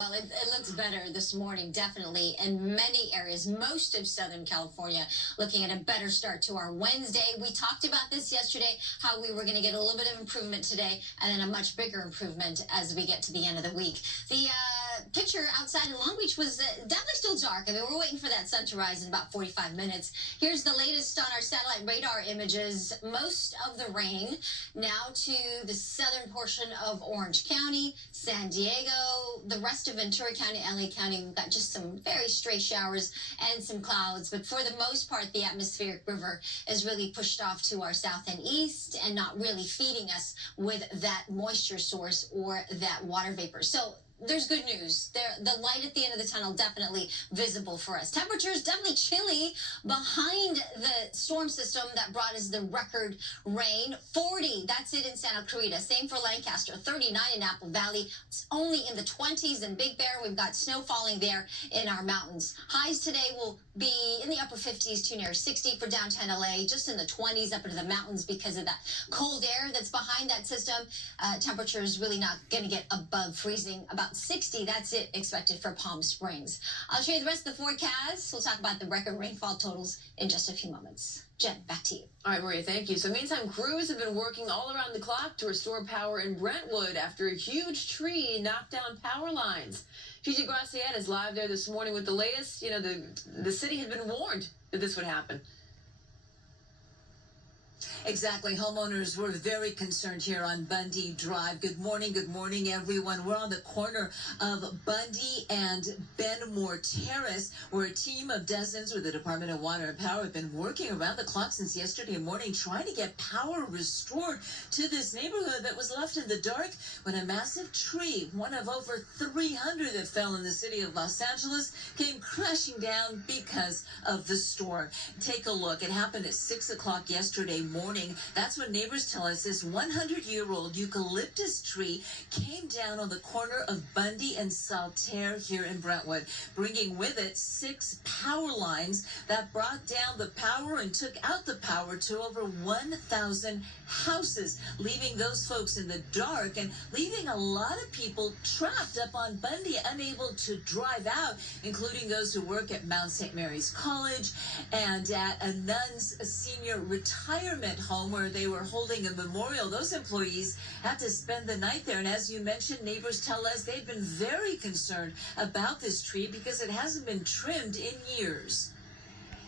Well, it looks better this morning, definitely, in many areas. Most of Southern California looking at a better start to our Wednesday. We talked about this yesterday, how we were going to get a little bit of improvement today, and then a much bigger improvement as we get to the end of the week. The picture outside in Long Beach was definitely still dark. I mean, we're waiting for that sun to rise in about 45 minutes. Here's the latest on our satellite radar images. Most of the rain now to the southern portion of Orange County, San Diego, the rest of Ventura County, LA County. We've got just some very stray showers and some clouds, but for the most part, the atmospheric river is really pushed off to our south and east and not really feeding us with that moisture source or that water vapor. So there's good news. The light at the end of the tunnel definitely visible for us. Temperatures definitely chilly behind the storm system that brought us the record rain. 40, that's it in Santa Clarita. Same for Lancaster. 39 in Apple Valley. It's only in the 20s in Big Bear. We've got snow falling there in our mountains. Highs today will be in the upper 50s to near 60 for downtown LA, just in the 20s up into the mountains because of that cold air that's behind that system. Temperature is really not going to get above freezing. About 60, that's it expected for Palm Springs. I'll show you the rest of the forecast. We'll talk about the record rainfall totals in just a few moments. Jen, back to you. All right, Maria, thank you. So meantime, crews have been working all around the clock to restore power in Brentwood after a huge tree knocked down power lines. Gigi Graciette is live there this morning with the latest. You know, the city had been warned that this would happen. Exactly. Homeowners were very concerned here on Bundy Drive. Good morning, everyone. We're on the corner of Bundy and Benmore Terrace, where a team of dozens with the Department of Water and Power have been working around the clock since yesterday morning, trying to get power restored to this neighborhood that was left in the dark when a massive tree, one of over 300 that fell in the city of Los Angeles, came crashing down because of the storm. Take a look. It happened at 6 o'clock yesterday morning. That's when neighbors tell us this 100-year-old eucalyptus tree came down on the corner of Bundy and Saltaire here in Brentwood, bringing with it 6 power lines that brought down the power and took out the power to over 1,000 houses, leaving those folks in the dark and leaving a lot of people trapped up on Bundy, unable to drive out, including those who work at Mount St. Mary's College and at a nun's senior retirement home where they were holding a memorial. Those employees had to spend the night there. And as you mentioned, neighbors tell us they've been very concerned about this tree because it hasn't been trimmed in years.